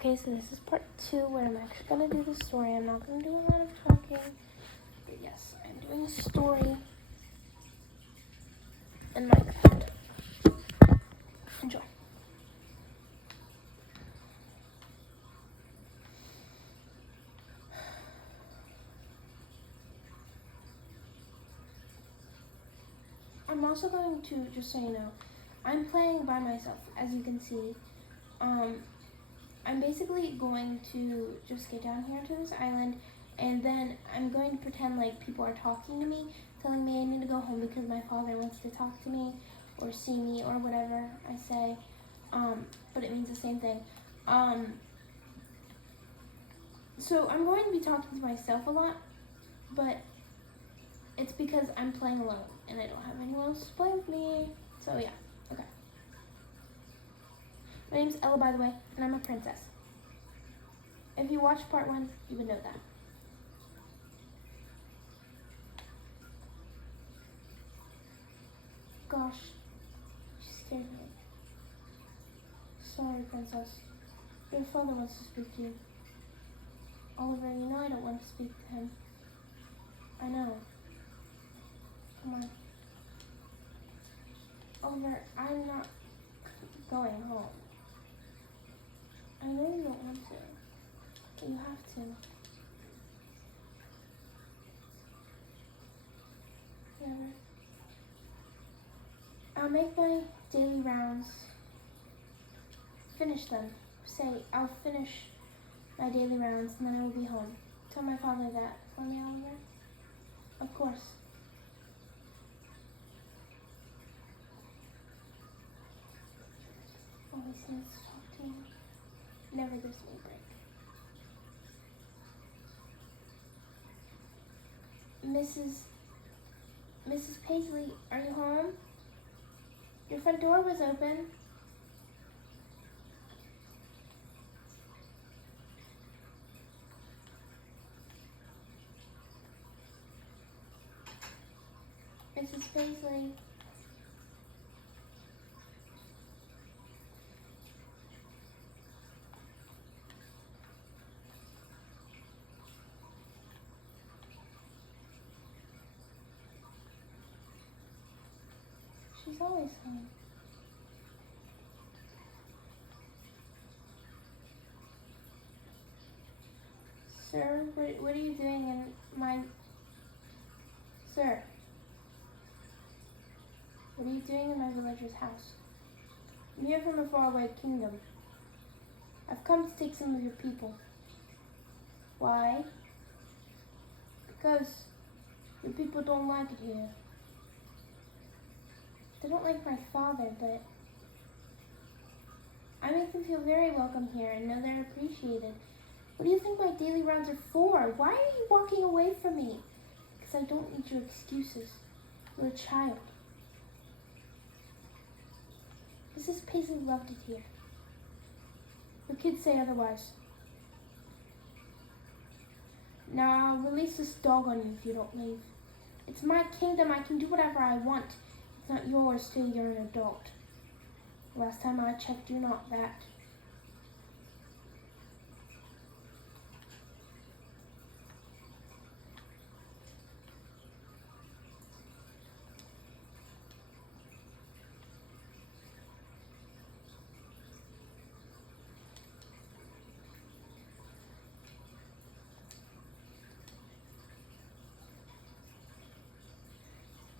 Okay, so this is part 2 where I'm actually going to do the story. I'm not going to do a lot of talking, but yes, I'm doing a story in Minecraft. Enjoy. I'm also going to, just so you know, I'm playing by myself, as you can see. I'm basically going to just get down here to this island, and then I'm going to pretend like people are talking to me, telling me I need to go home because my father wants to talk to me or see me or whatever I say, but it means the same thing. So I'm going to be talking to myself a lot, but it's because I'm playing alone and I don't have anyone else to play with me. So yeah, okay. My name's Ella, by the way, and I'm a princess. If you watched part 1, you would know that. Gosh, she scared me. Sorry, princess. Your father wants to speak to you. Oliver, you know I don't want to speak to him. I know. Come on. Oliver, I'm not going home. I know you don't want to, but you have to. Whatever. I'll make my daily rounds. Finish them. Say, I'll finish my daily rounds and then I will be home. Tell my father that for me, Oliver. Of course. Always needs to talk to me. Never gives me a break. Mrs. Paisley, are you home? Your front door was open. Mrs. Paisley. She's always home. Sir, what are you doing in my... Sir, what are you doing in my villager's house? I'm here from a faraway kingdom. I've come to take some of your people. Why? Because your people don't like it here. They don't like my father, but I make them feel very welcome here and know they're appreciated. What do you think my daily rounds are for? Why are you walking away from me? Because I don't need your excuses. You're a child. Mrs. Paisley loved it here. The kids say otherwise. Now I'll release this dog on you if you don't leave. It's my kingdom. I can do whatever I want. It's not yours till you're an adult. Last time I checked, you're not that.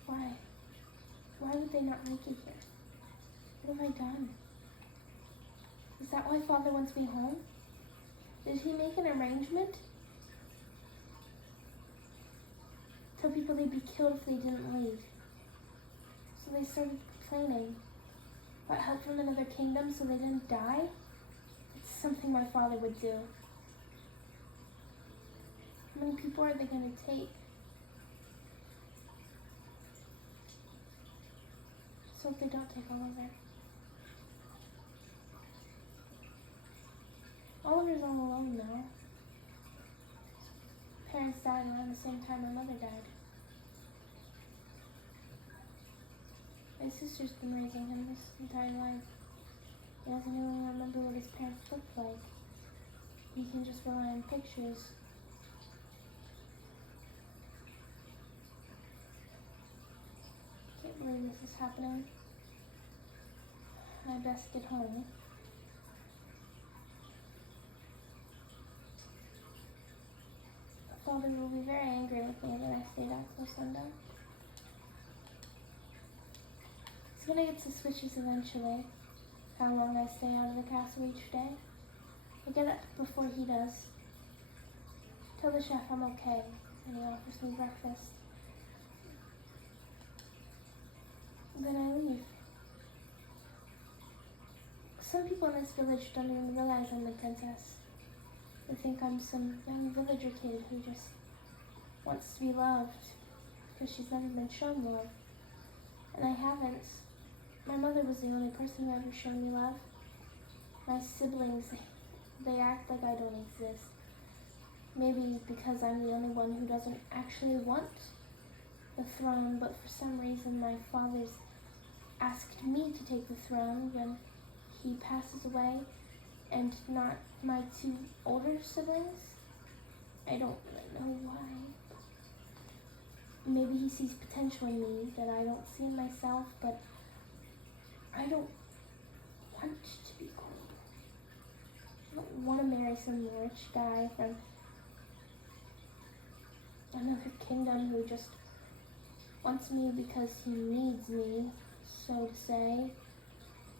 Why? Why would they not like it here? What have I done? Is that why Father wants me home? Did he make an arrangement? Tell people they'd be killed if they didn't leave. So they started complaining about help from another kingdom so they didn't die? It's something my father would do. How many people are they going to take? So if they don't take Oliver. Oliver's all alone now. His parents died around the same time my mother died. My sister's been raising him this entire life. He doesn't even remember what his parents looked like. he can just rely on pictures. Can't believe this is happening. I best get home. Father will be very angry with me that I stayed out till sundown. He's gonna get suspicious eventually, how long I stay out of the castle each day. I get up before he does. Tell the chef I'm okay, and he offers me breakfast. Then I leave. Some people in this village don't even realize I'm the princess. They think I'm some young villager kid who just wants to be loved because she's never been shown love. And I haven't. My mother was the only person who ever showed me love. My siblings, they act like I don't exist. Maybe because I'm the only one who doesn't actually want the throne, but for some reason my father's asked me to take the throne when he passes away, and not my two older siblings. I don't really know why. Maybe he sees potential in me that I don't see in myself, but I don't want to be queen. I don't want to marry some rich guy from another kingdom who just wants me because he needs me, so to say,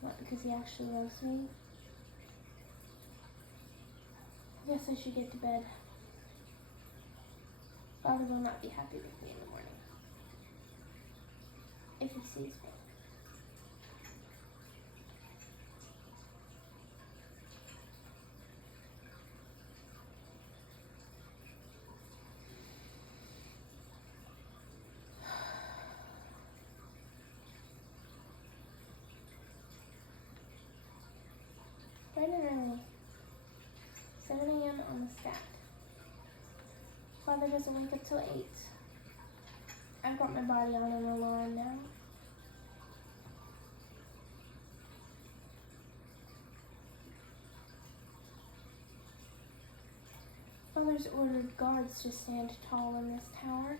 not because he actually loves me. I guess I should get to bed. Father will not be happy with me in the morning, if he sees me. Bright and early, 7 a.m. on the stat. Father doesn't wake up till 8. I've got my body on an alarm now. Father's ordered guards to stand tall in this tower.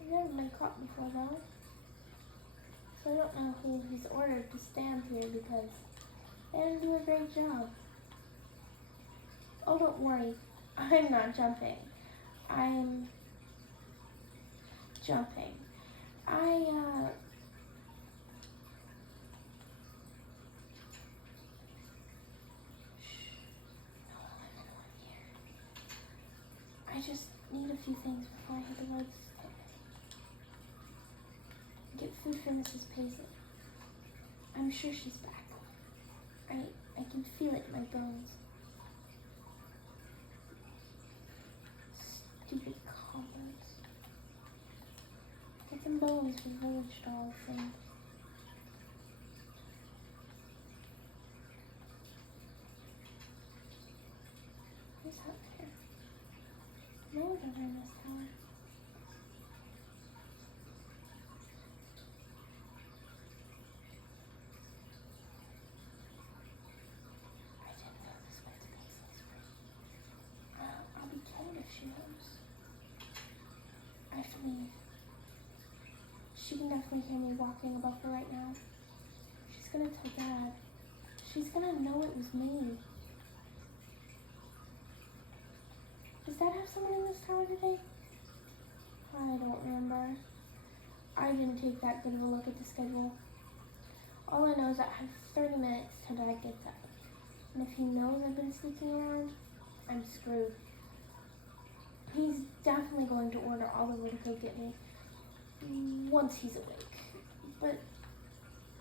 I've never been caught before though, so I don't know who he's ordered to stand here because they didn't do a great job. Oh, don't worry, I'm not jumping. I'm jumping. I just need a few things before I hit the road. Get food for Mrs. Paisley. I'm sure she's back. I can feel it in my bones. Stupid cobwebs. Get some bones for village dogs and who's out here? No one's ever in this tower. I didn't know this went to Paisley's room. I'll be killed if she knows. I have to leave. She can definitely hear me walking above her right now. She's gonna tell Dad. She's gonna know it was me. Does Dad have someone in this tower today? I don't remember. I didn't take that good of a look at the schedule. All I know is that I have 30 minutes till Dad gets up. And if he knows I've been sneaking around, I'm screwed. He's definitely going to order Oliver to go get me once he's awake. But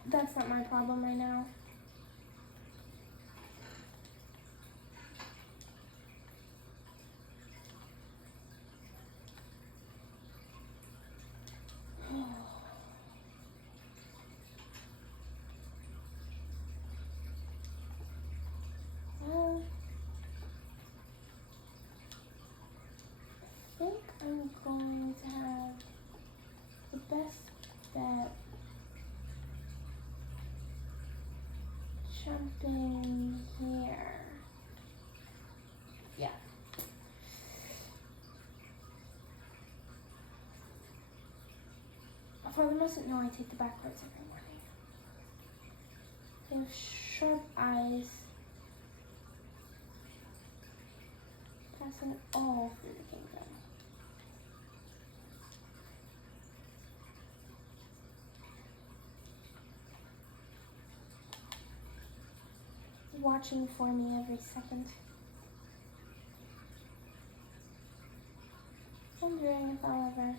that's not my problem right now. Well, I think I'm going to have the best bet jumping here. Father mustn't know I take the back roads every morning. They have sharp eyes, passing all through the kingdom. Watching for me every second. Wondering if I'll ever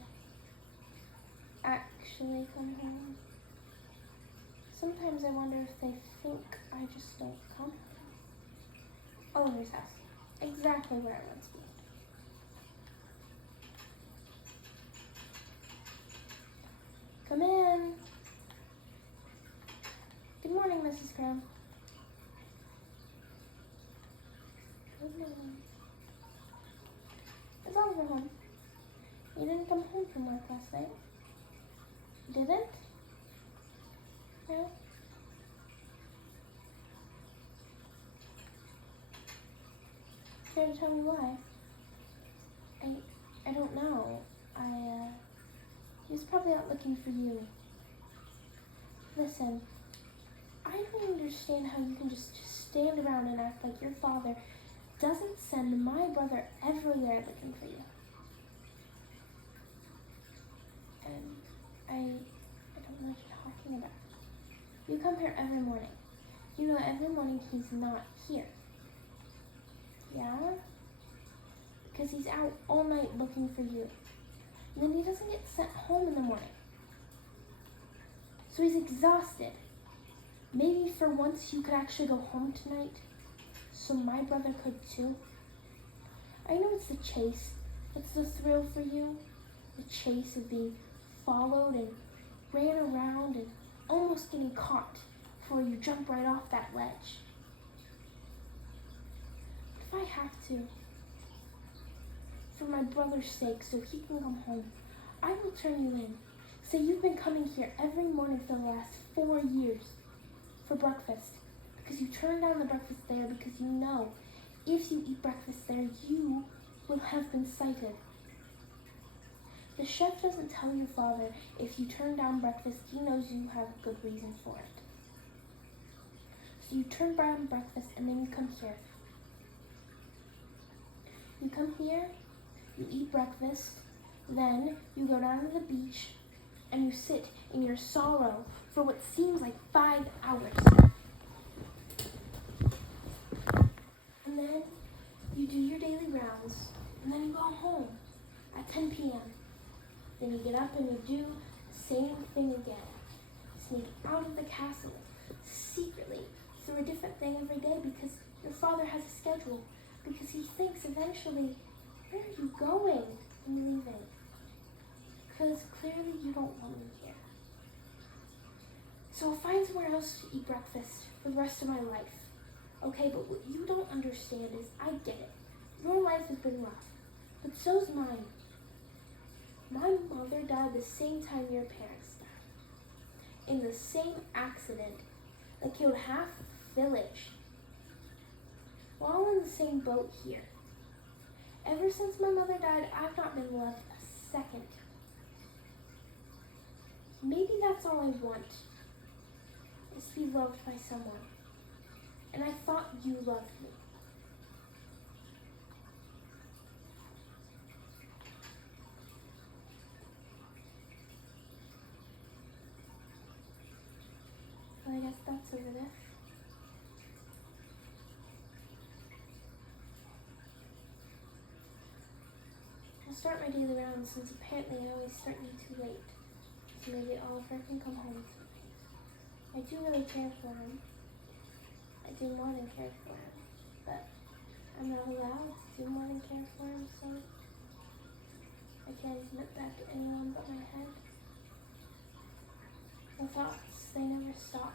actually come home. Sometimes I wonder if they think I just don't come home. Oliver's house. Exactly where I once be. Come in. Good morning, Mrs. Graham. Good morning. Is Oliver home? You didn't come home from work last night? Didn't? No? Care to tell me why? I don't know. He was probably out looking for you. Listen, I don't understand how you can just stand around and act like your father doesn't send my brother everywhere looking for you. And I don't know what you're talking about. You come here every morning. You know every morning he's not here. Yeah? Because he's out all night looking for you. And then he doesn't get sent home in the morning. So he's exhausted. Maybe for once you could actually go home tonight, so my brother could too. I know it's the chase. It's the thrill for you. The chase of being followed and ran around and almost getting caught before you jump right off that ledge. If I have to, for my brother's sake, so he can come home, I will turn you in. Say you've been coming here every morning for the last 4 years for breakfast, because you turned down the breakfast there because you know if you eat breakfast there, you will have been sighted. The chef doesn't tell your father if you turn down breakfast, he knows you have a good reason for it. So you turn down breakfast and then you come here. You come here, you eat breakfast, then you go down to the beach and you sit in your sorrow for what seems like 5 hours. And then you do your daily rounds, and then you go home at 10 p.m. Then you get up and you do the same thing again. Sneak out of the castle secretly through a different thing every day because your father has a schedule, because he thinks eventually, where are you going when you're leaving? Because clearly you don't want me here. So I'll find somewhere else to eat breakfast for the rest of my life. Okay, but what you don't understand is I get it. Your life has been rough, but so's mine. My mother died the same time your parents died. In the same accident that killed half the village. We're all in the same boat here. Ever since my mother died, I've not been left a second. Maybe that's all I want, is to be loved by someone. And I thought you loved me. Well, I guess that's over this. I'll start my daily rounds since apparently I always start you too late. So maybe Oliver can come home tonight. I do really care for him. I do more than care for him. But I'm not allowed to do more than care for him, so I can't admit that to anyone but my head. The thoughts, they never stop.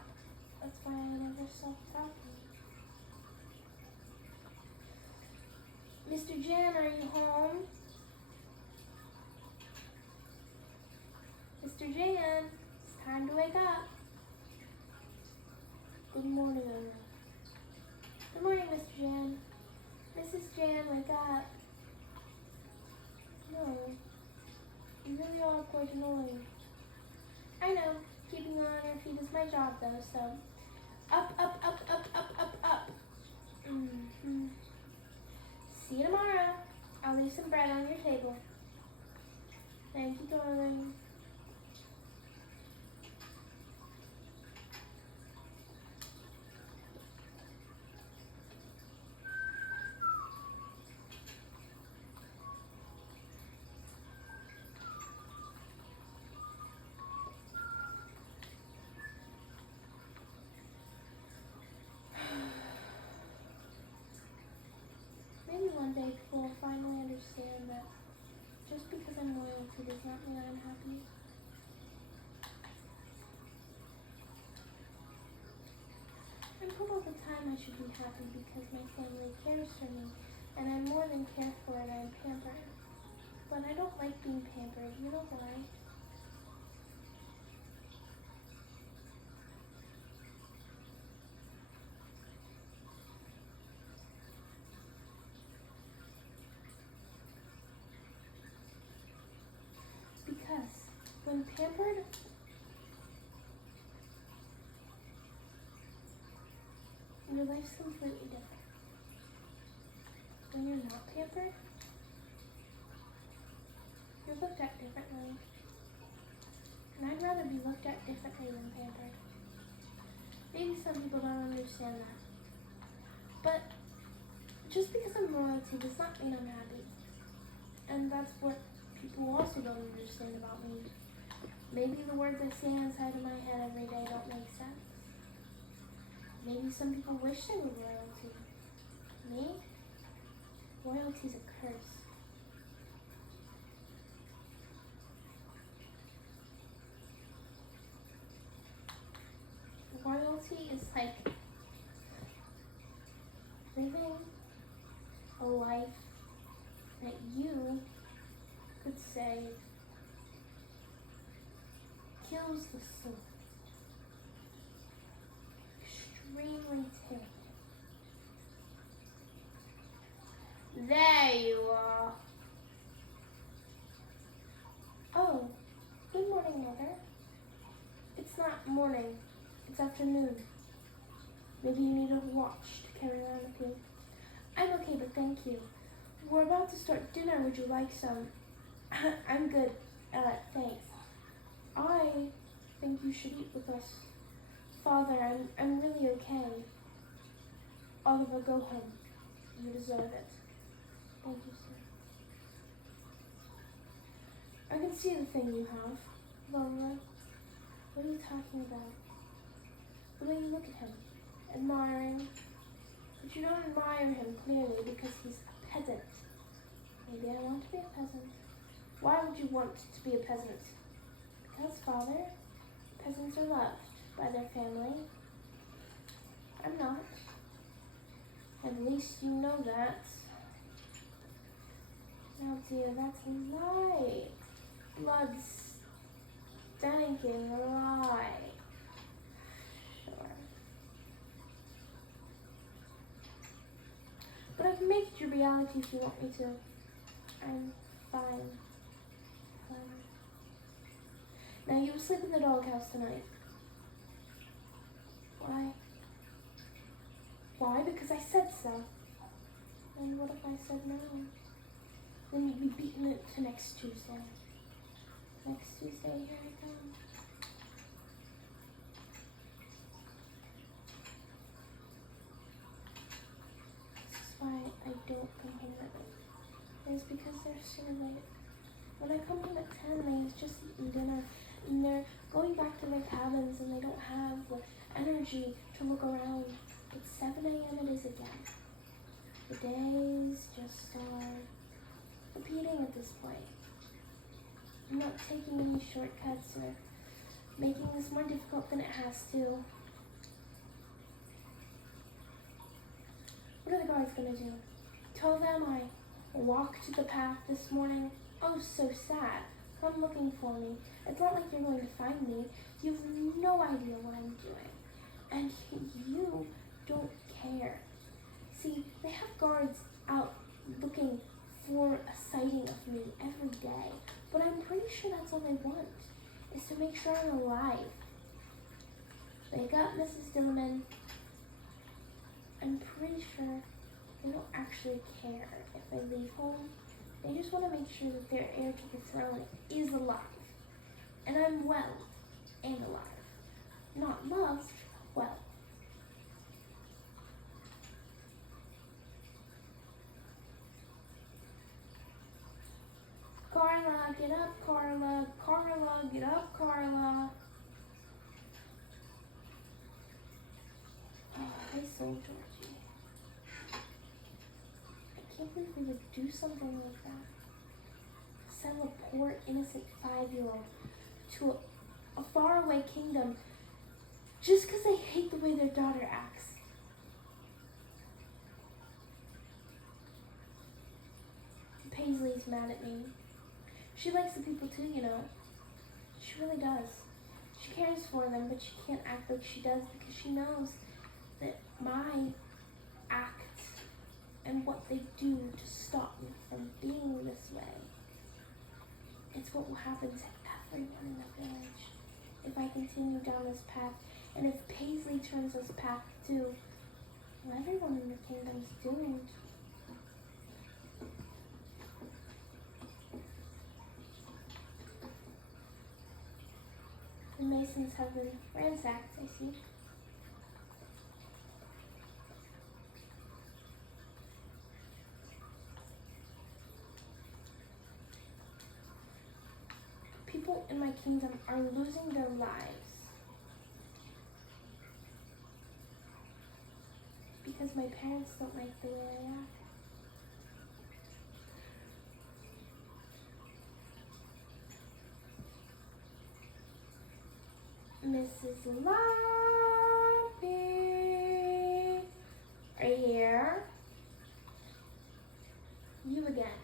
That's why I never stop talking. Mr. Jan, are you home? Mr. Jan, it's time to wake up. Good morning, Anna. Good morning, Mr. Jan. Mrs. Jan, wake up. No, you really are quite annoying. I know, keeping you on your feet is my job though, so up, up, up, up, up, up, up. Mm-hmm. See you tomorrow. I'll leave some bread on your table. Thank you, darling. Maybe one day people will finally understand that just because I'm royalty does not mean I'm happy. I'm told all the time I should be happy because my family cares for me, and I'm more than cared for and I'm pampered. But I don't like being pampered. You know why? Because when pampered, your life's completely different. When you're not pampered, you're looked at differently. And I'd rather be looked at differently than pampered. Maybe some people don't understand that. But just because I'm royalty does not mean I'm happy. And that's what people also don't understand about me. Maybe the words I say inside of my head every day don't make sense. Maybe some people wish they were royalty. Me? Royalty's a curse. Royalty is like living a life that you could say kills the soul. Extremely terrible. There you are. Oh, good morning, Mother. It's not morning, it's afternoon. Maybe you need a watch to carry around with you. I'm okay, but thank you. We're about to start dinner. Would you like some? I'm good. Thanks. I think you should eat with us. Father, I'm really okay. Oliver, go home. You deserve it. Thank you, sir. I can see the thing you have. Lola, what are you talking about? The way you look at him. Admiring. But you don't admire him clearly because he's a peasant. Maybe I want to be a peasant. Why would you want to be a peasant? Because, Father, peasants are loved by their family. I'm not. At least you know that. Oh dear, that's a lie. Blood stinking lie. Sure. But I can make it your reality if you want me to. I'm fine. Now you will sleep in the doghouse tonight. Why? Why? Because I said so. And what if I said no? Then you'd be beaten it to next Tuesday. Next Tuesday, here I come. This is why I don't come home at night. It's because they're so late. When I come home at 10, they've just eaten dinner. And they're going back to their cabins and they don't have the energy to look around. It's 7 a.m. it is again. The days just start repeating at this point. I'm not taking any shortcuts or making this more difficult than it has to. What are the guards gonna do? Tell them I walked the path this morning. Oh, so sad. Come looking for me. It's not like you're going to find me. You have no idea what I'm doing. And you don't care. See, they have guards out looking for a sighting of me every day. But I'm pretty sure that's all they want. is to make sure I'm alive. Wake up, Mrs. Dillerman. I'm pretty sure they don't actually care if I leave home. They just want to make sure that their heir to the throne is alive. And I'm well and alive. Not loved, well. Carla, get up, Carla. Carla, get up, Carla. Oh, I sold Georgie. I can't believe we would do something like that. Sell a poor, innocent 5-year-old to a faraway kingdom just because they hate the way their daughter acts. Paisley's mad at me. She likes the people too, you know. She really does. She cares for them, but she can't act like she does because she knows that my act and what they do to stop me from being this way, it's what will happen to everyone in the village if I continue down this path. And if Paisley turns this path too, well, everyone in the kingdom's doomed. The Masons have been ransacked, I see. People in my kingdom are losing their lives because my parents don't like the way I act. Mrs. Loppy, are you here? You again.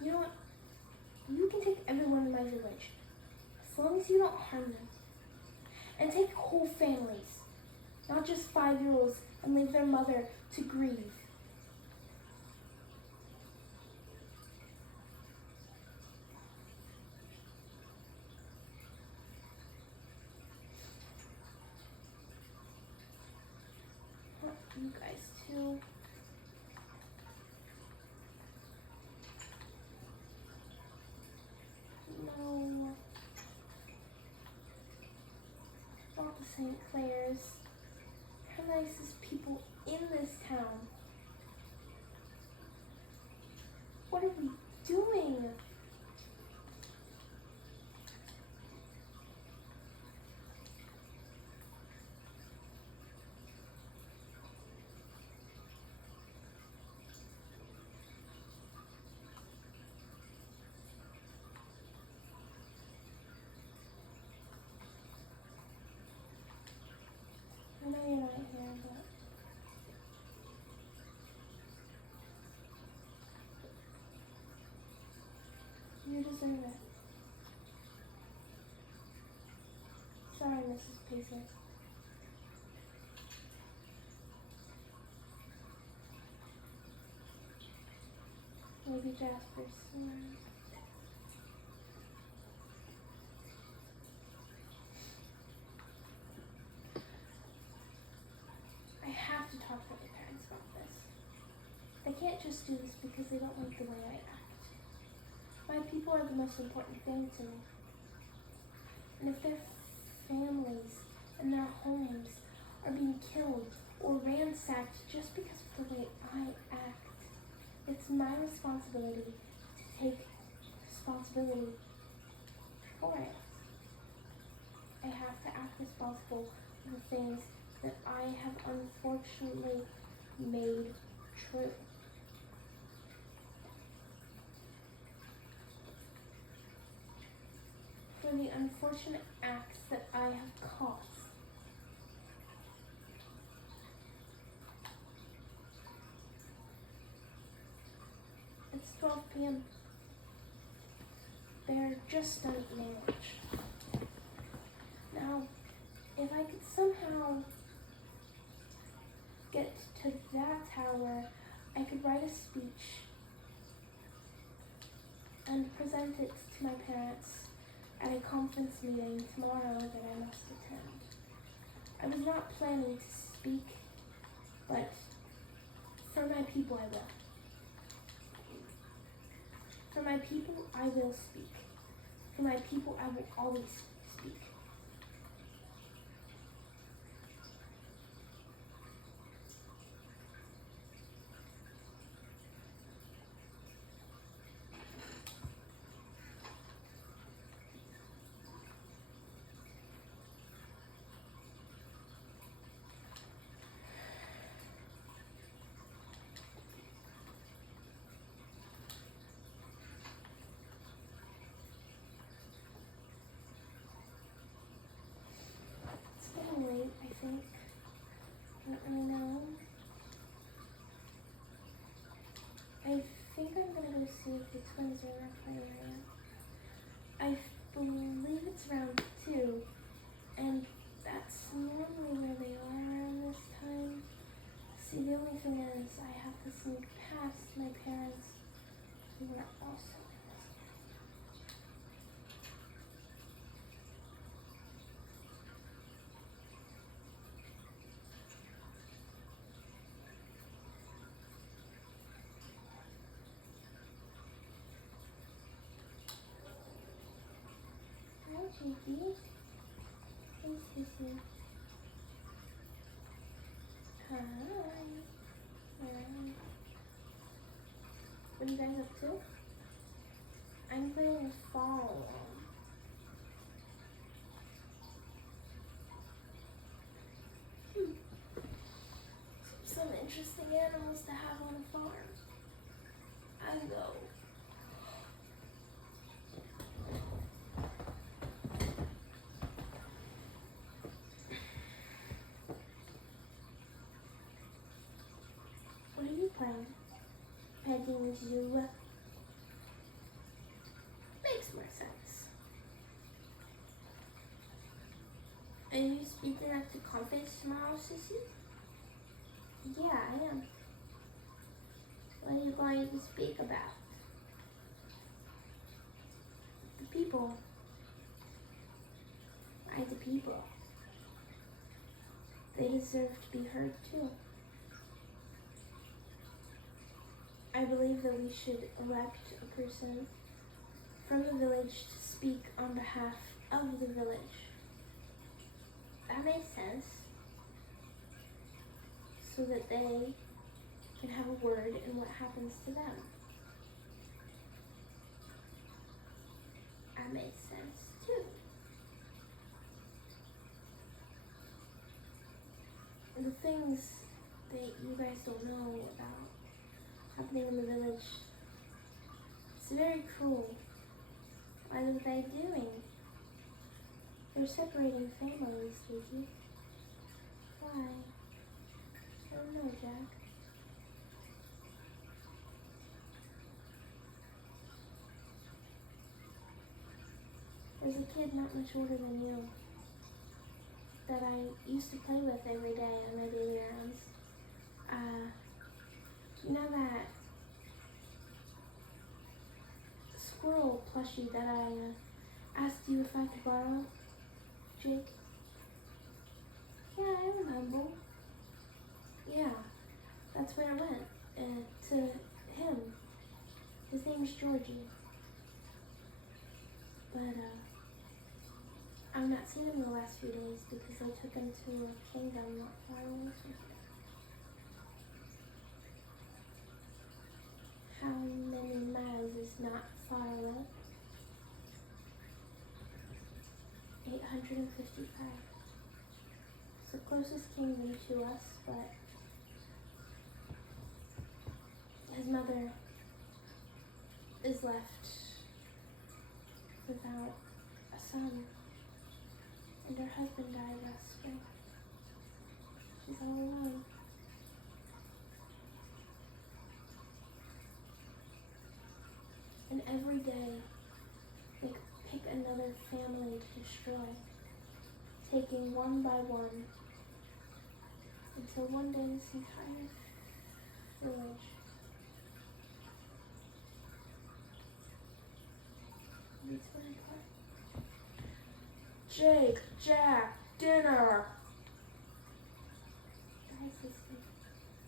You know what? You can take everyone in my village, as long as you don't harm them. And take whole families, not just 5-year-olds, and leave their mother to grieve. You guys too. No. Not the St. Clairs. They're the nicest people in this town. What are we doing? I know you're not here, but you deserve it. Sorry, Mrs. Paisley. Maybe Jasper soon. I have to talk to my parents about this. They can't just do this because they don't like the way I act. My people are the most important thing to me. And if their families and their homes are being killed or ransacked just because of the way I act, it's my responsibility to take responsibility for it. I have to act responsible for the things that I have unfortunately made true. For the unfortunate acts that I have caused. It's 12 p.m. They're just done eating lunch. Now, if I could somehow get tower where I could write a speech and present it to my parents at a conference meeting tomorrow that I must attend. I was not planning to speak, but for my people I will. For my people I will speak. For my people I will always speak. It's getting late, I think. Don't really know. I think I'm gonna go see if the twins are in our play area. I believe it's around 2, and that's normally where they are around this time. See, the only thing is I have to sneak past my parents who are also in this. Hi, Jakey. Hey, Sissy. Hi. Where are you? What are you guys up to? I'm playing Fall. Some interesting animals to have on a farm. I go. What are you playing? Petting zoo. Makes more sense. Are you speaking at the conference tomorrow, Sissy? Yeah, I am. What are you going to speak about? The people. Why the people? They deserve to be heard too. I believe that we should elect a person from the village to speak on behalf of the village. That makes sense. So that they can have a word in what happens to them. That makes sense too. And the things that you guys don't know about happening in the village, it's very cruel. What are they doing? They're separating families, Jakey. Why? I don't know, Jack. There's a kid not much older than you that I used to play with every day on my daily rounds. You know that squirrel plushie that I asked you if I could borrow, Jake? Yeah, I remember. Yeah, that's where it went. To him. His name's Georgie. But, I've not seen him the last few days because I took him to a kingdom not far away from here. How many miles is not far away? 855. It's the closest kingdom to us, but his mother is left without a son, and her husband died last spring. She's all alone. And every day, they pick another family to destroy, taking one by one, until one day this entire village. That's what I thought. Jake, Jack, dinner. Hi, sister.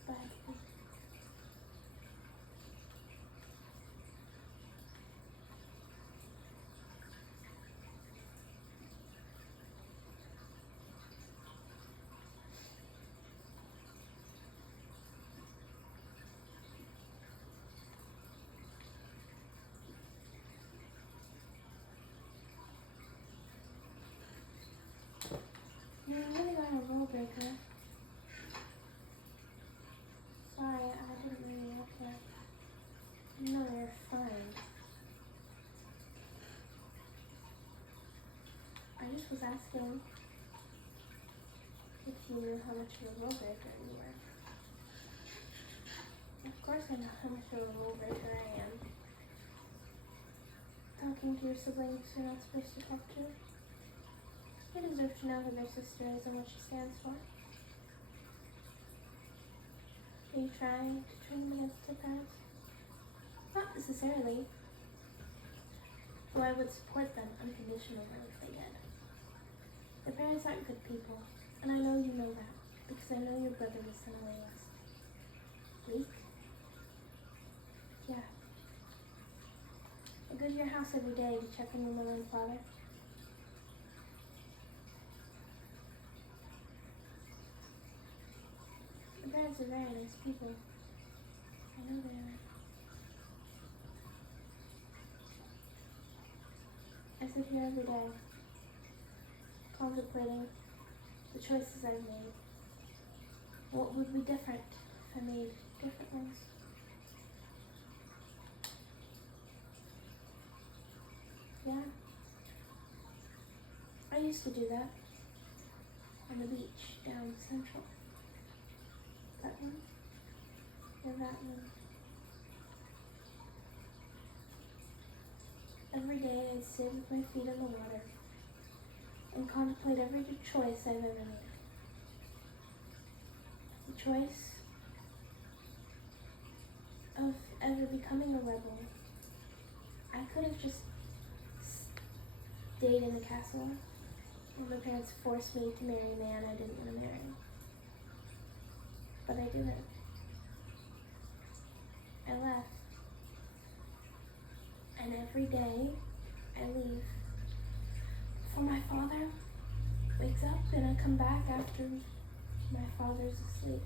Bye. You really got a rule breaker. Sorry, I didn't mean okay. No, you're fine. I just was asking if you knew how much of a rule breaker you were. Of course I know how much of a rule breaker I am. Talking to your siblings you're not supposed to talk to. They deserve to know who their sister is and what she stands for. Are you trying to turn them against their parents? Not necessarily. Though I would support them unconditionally if they did. Their parents aren't good people, and I know you know that, because I know your brother was similarly weak. Yeah. I go to your house every day to check on your mother and father. Your parents are very nice people. I know they are. I sit here every day, contemplating the choices I've made. What would be different if I made different ones? Yeah. I used to do that. On the beach down Central. That one? Yeah, that one. Every day I'd sit with my feet in the water and contemplate every choice I've ever made. The choice of ever becoming a rebel. I could have just stayed in the castle when my parents forced me to marry a man I didn't want to marry. But I didn't. I left. And every day I leave. Before my father wakes up and I come back after my father's asleep.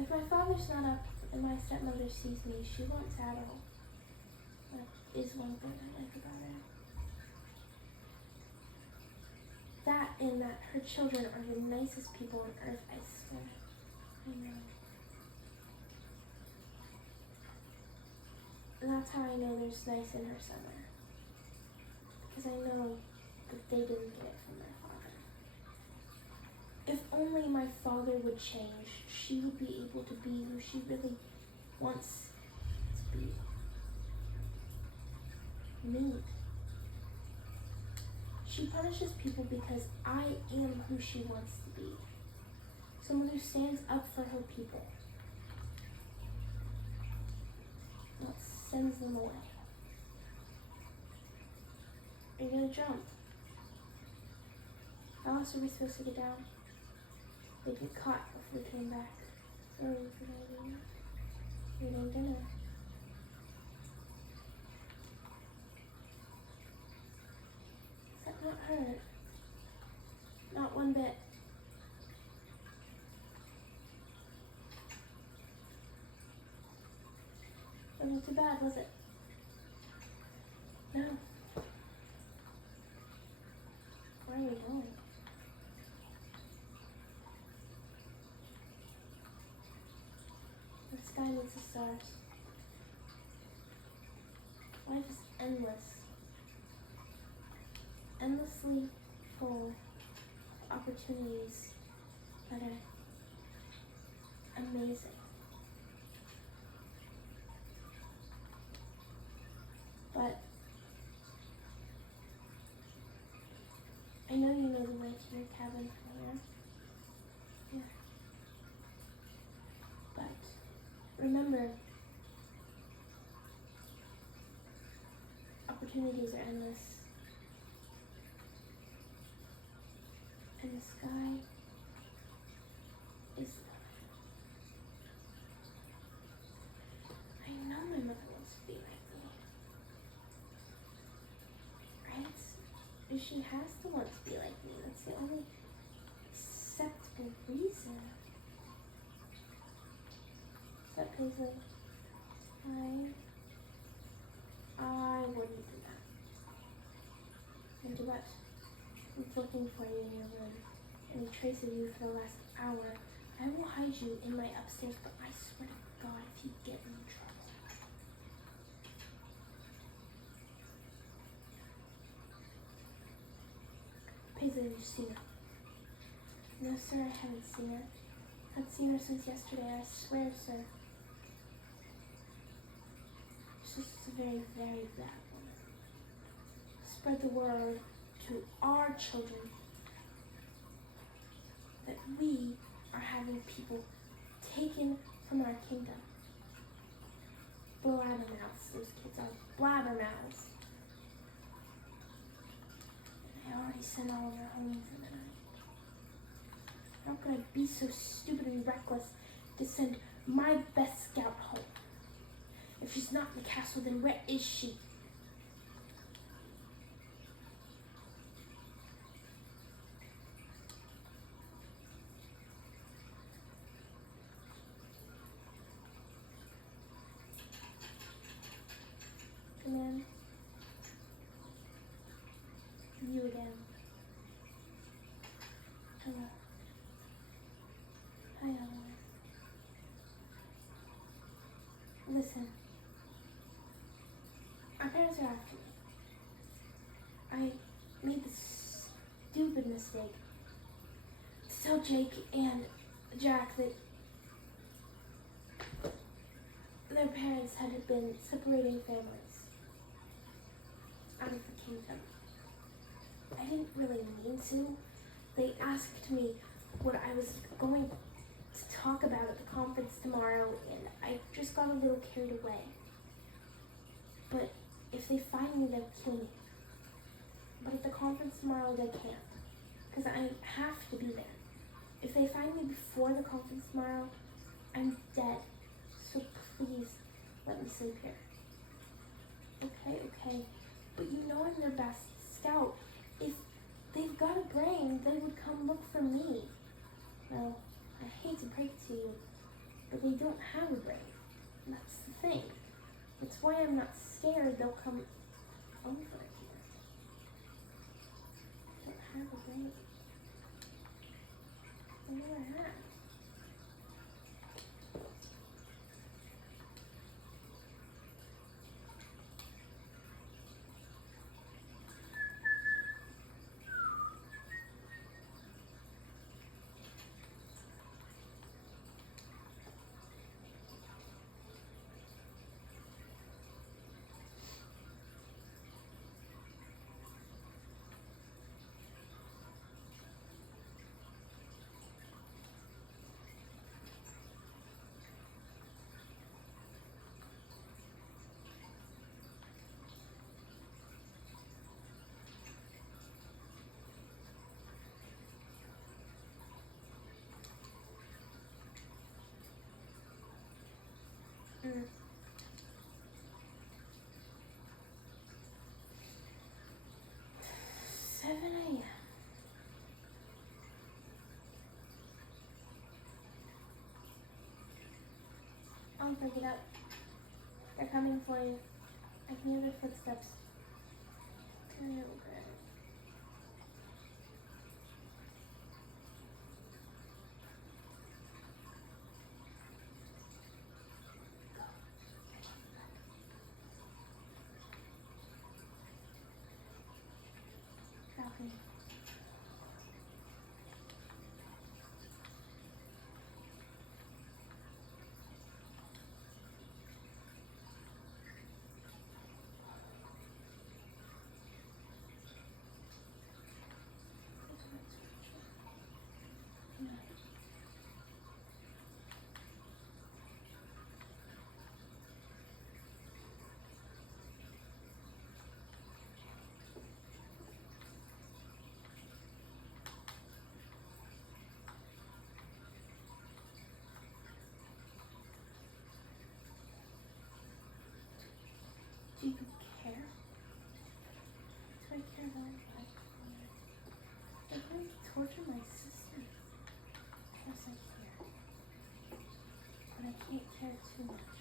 If my father's not up and my stepmother sees me, she won't saddle. That is one thing I like about her. That and that her children are the nicest people on earth, I swear. I know. And that's how I know there's nice in her somewhere. Because I know that they didn't get it from their father. If only my father would change, she would be able to be who she really wants to be. Me. She punishes people because I am who she wants to be. Someone who stands up for her people. Not sends them away. Are you gonna jump? How else are we supposed to get down? They'd get caught if we came back. So what are we eating dinner. Does that not hurt? Not one bit. It wasn't too bad, was it? No. Where are we going? The sky needs the stars. Life is endless. Endlessly full of opportunities that are amazing. But I know you know the way to your cabin from here. Yeah. But remember, opportunities are endless. And the sky is the limit. I know my mother wants to be like me. Right? If she has to want to be like me, that's the only acceptable reason. What's up, Paisley? I wouldn't do that. And do what? I'm looking for you in your room. Any trace of you for the last hour. I will hide you in my upstairs, but I swear to God, if you get in trouble. Paisley, have you seen her? No, sir, I haven't seen her. I haven't seen her since yesterday, I swear, sir. She's just a very, very bad woman. Spread the word to our children that we are having people taken from our kingdom. Blabbermouths, those kids are blabbermouths. And I already sent Oliver home for the night. How could I be so stupid and reckless to send my best scout home? If she's not in the castle, then where is she? And then you again. Hello. Hi, Oliver. Listen. My parents are after me. I made the stupid mistake to tell Jake and Jack that their parents had been separating families out of the kingdom. I didn't really mean to. They asked me what I was going to talk about at the conference tomorrow, and I just got a little carried away. But if they find me, they'll kill me. But at the conference tomorrow, they can't, because I have to be there. If they find me before the conference tomorrow, I'm dead. So please, let me sleep here. Okay. But you know I'm their best scout. If they've got a brain, they would come look for me. Well, I hate to break it to you, but they don't have a brain. That's the thing. That's why I'm not scared they'll come over here. They don't have a brain. They never have. Mm. 7 a.m. I'll break it up. They're coming for you. I can hear their footsteps. Okay. Balcony. too much.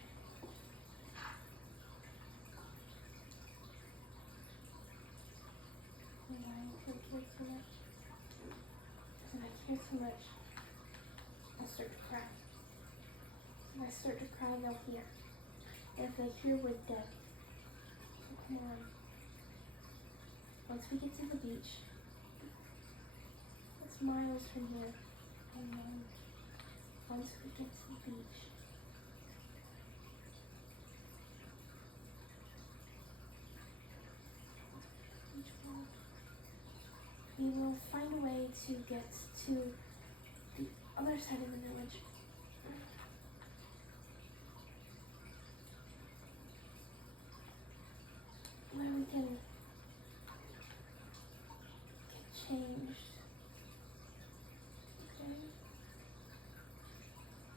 And I care too much. If I care too much, I'll start to cry. If I start to cry, they'll hear. And if they hear, we're dead. So come on. Once we get to the beach, it's miles from here. I know. Once we get to the beach, we will find a way to get to the other side of the village. Where we can get changed. Okay?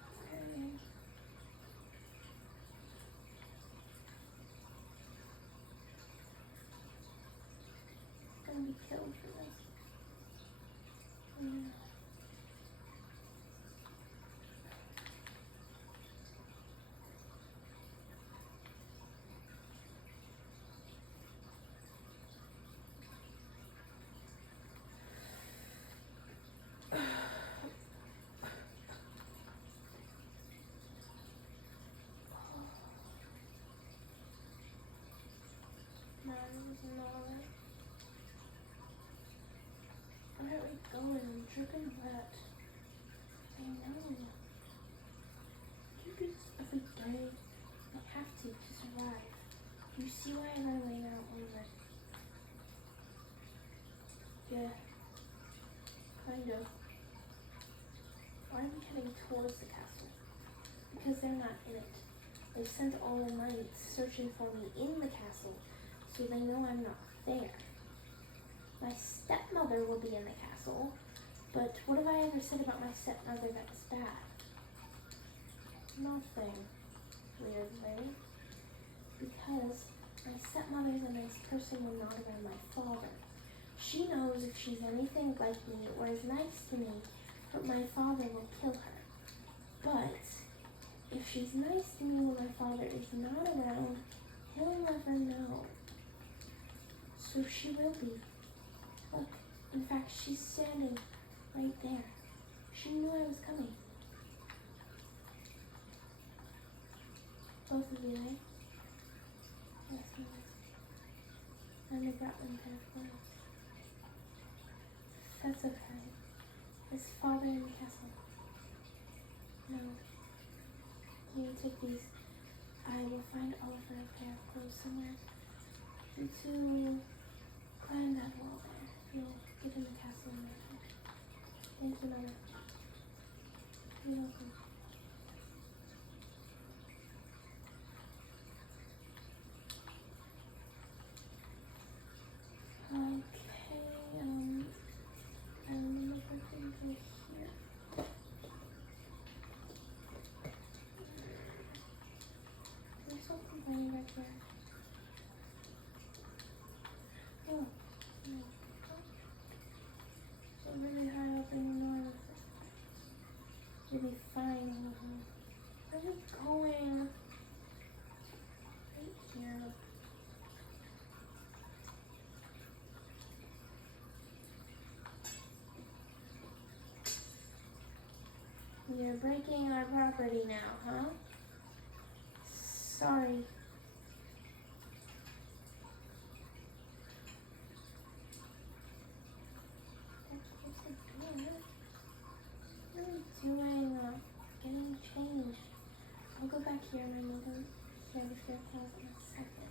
Okay. I'm gonna be killed for this. Yeah. No, it was not it. Where are we going? I'm dripping wet. I know. You do this every day. I have to survive. You see why I gotta lay out on this? Yeah. Kind of. Why are we heading towards the castle? Because they're not in it. They sent all the knights searching for me in the castle, so they know I'm not there. My stepmother will be in the castle, but what have I ever said about my stepmother that was bad? Nothing, weirdly. Because my stepmother's a nice person when not around my father. She knows if she's anything like me or is nice to me, but my father will kill her. But if she's nice to me when my father is not around, he'll never know. So she will be. Look, in fact, she's standing right there. She knew I was coming. Both of you, eh? Yes, ma'am. And I brought them pair of clothes. That's okay. Is father in the castle? No. Here, take these. I will find Oliver a pair of clothes somewhere. And to climb that wall there. You'll get in the castle and everything. Thank you, Mother. You're welcome. Okay, I remember if I can go here. There's something playing back there. Oh, no. So really high up in the north. You'll be fine. Where are we going? Right here. You're breaking our property now, huh? Sorry. What are we doing? Getting changed. I'll go back here and I'm going to hear the fair calls in a second.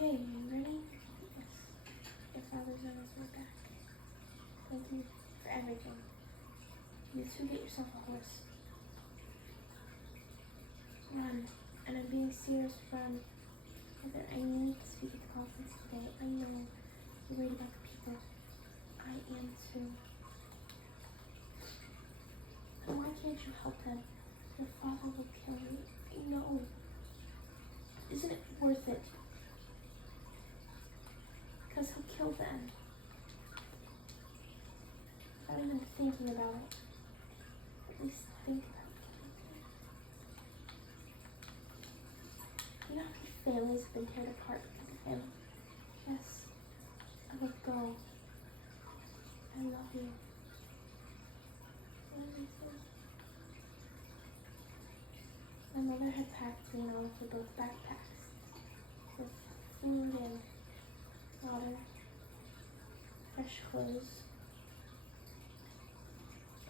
Okay, you ready? Yes. Your father's on his way back. Thank you for everything. You two get yourself a horse. Run. And I'm being serious, run. Heather, I need to speak at the conference today. I know you're worried about the people. I am too. And why can't you help them? Your father will kill you. I know. Isn't it worth it? Because he'll kill them. Without even thinking about it. At least think about it. You know how many families have been torn apart because of him? Yes. I let go. I love you. I love you too. My mother had packed me and Oliver both backpacks with food and water, fresh clothes.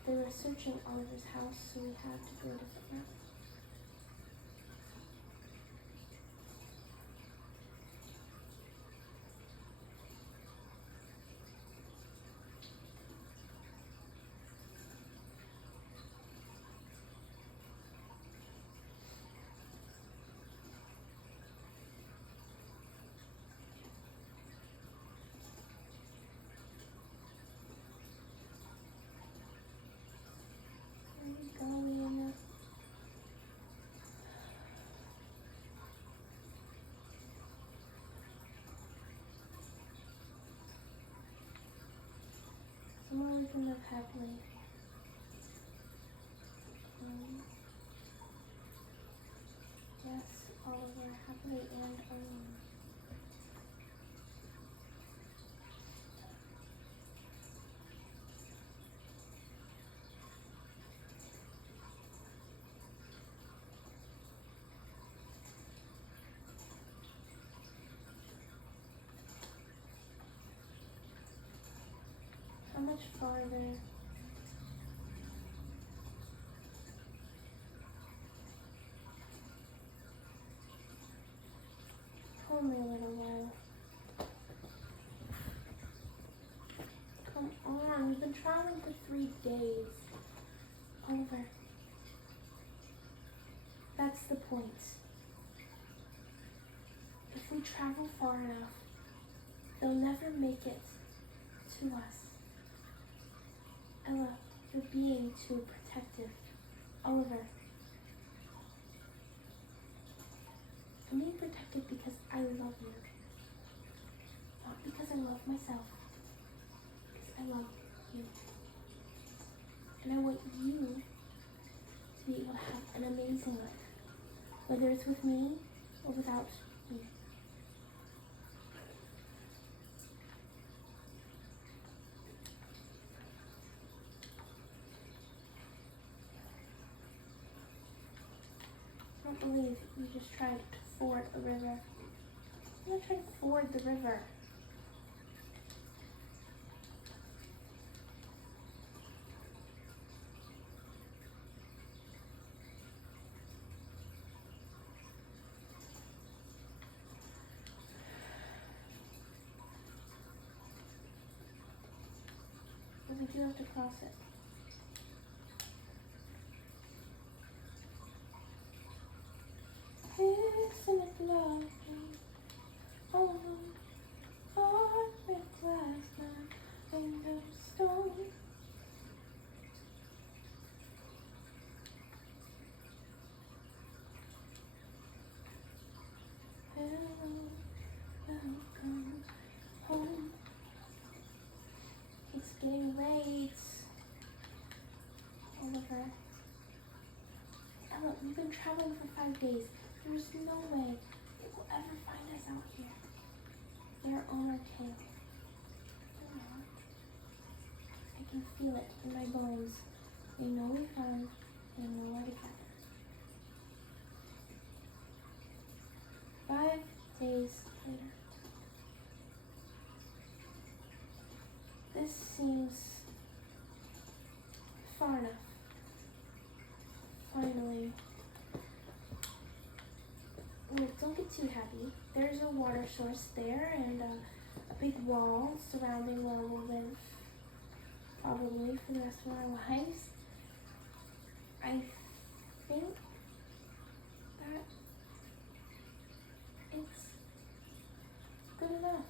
They were searching Oliver's house, so we had to go a different route. Where are you going? Somewhere we can live happily. Yes, Oliver, happily and alone. How much farther? Only a little while. Come on, we've been traveling for 3 days. Oliver. That's the point. If we travel far enough, they'll never make it to us. Ella, you're being too protective. Oliver. I'm being protective because I love you. Not because I love myself. Because I love you. And I want you to be able to have an amazing life. Whether it's with me or without me. I don't believe you just tried to ford a river. I'm not trying to ford the river. But we do have to cross it. Isn't it lovely? Oh, heart with glass, my window stone. Hello, welcome home. It's getting late. Oliver. Ella, we've been traveling for 5 days. There's no way it will ever find us out here. They're on our tail. They're not. I can feel it in my bones. They know we've run. They know where to gather. 5 days later. This seems far enough. Finally. Look, don't get too happy. There's a water source there and a big wall surrounding where we'll live probably for the rest of our lives. I think that it's good enough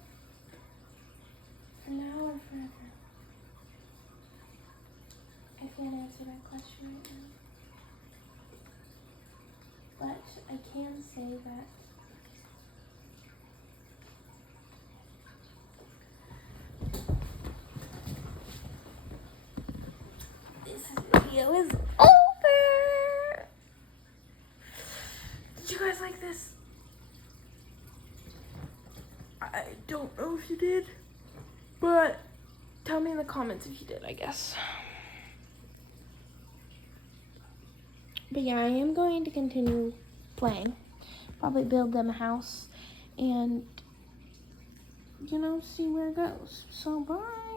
for now and forever. I can't answer that question right now. But I can say that video is over. Did you guys like this? I don't know if you did, but tell me in the comments if you did, I guess. But yeah, I am going to continue playing. Probably build them a house and, see where it goes. So, bye.